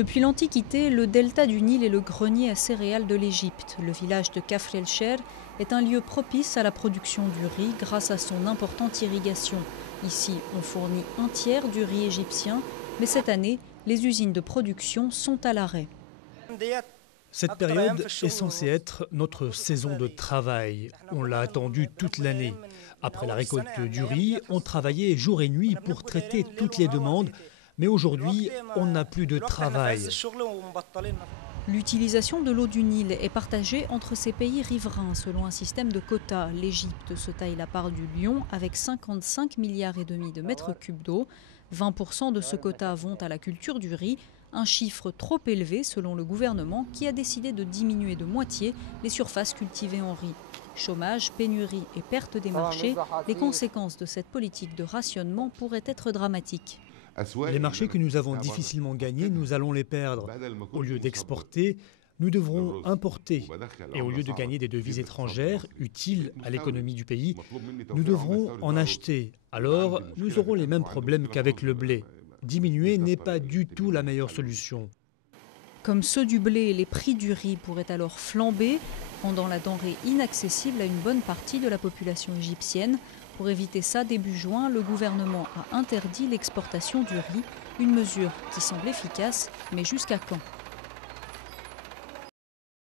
Depuis l'Antiquité, le delta du Nil est le grenier à céréales de l'Égypte. Le village de Kafr el-Sher est un lieu propice à la production du riz grâce à son importante irrigation. Ici, on fournit un tiers du riz égyptien, mais cette année, les usines de production sont à l'arrêt. Cette période est censée être notre saison de travail. On l'a attendue toute l'année. Après la récolte du riz, on travaillait jour et nuit pour traiter toutes les demandes. Mais aujourd'hui, on n'a plus de travail. L'utilisation de l'eau du Nil est partagée entre ces pays riverains selon un système de quotas. L'Égypte se taille la part du lion avec 55,5 milliards de mètres cubes d'eau. 20% de ce quota vont à la culture du riz, un chiffre trop élevé selon le gouvernement qui a décidé de diminuer de moitié les surfaces cultivées en riz. Chômage, pénurie et perte des marchés, les conséquences de cette politique de rationnement pourraient être dramatiques. Les marchés que nous avons difficilement gagnés, nous allons les perdre. Au lieu d'exporter, nous devrons importer. Et au lieu de gagner des devises étrangères utiles à l'économie du pays, nous devrons en acheter. Alors, nous aurons les mêmes problèmes qu'avec le blé. Diminuer n'est pas du tout la meilleure solution. Comme ceux du blé, les prix du riz pourraient alors flamber, rendant la denrée inaccessible à une bonne partie de la population égyptienne. Pour éviter ça, début juin, le gouvernement a interdit l'exportation du riz, une mesure qui semble efficace, mais jusqu'à quand ?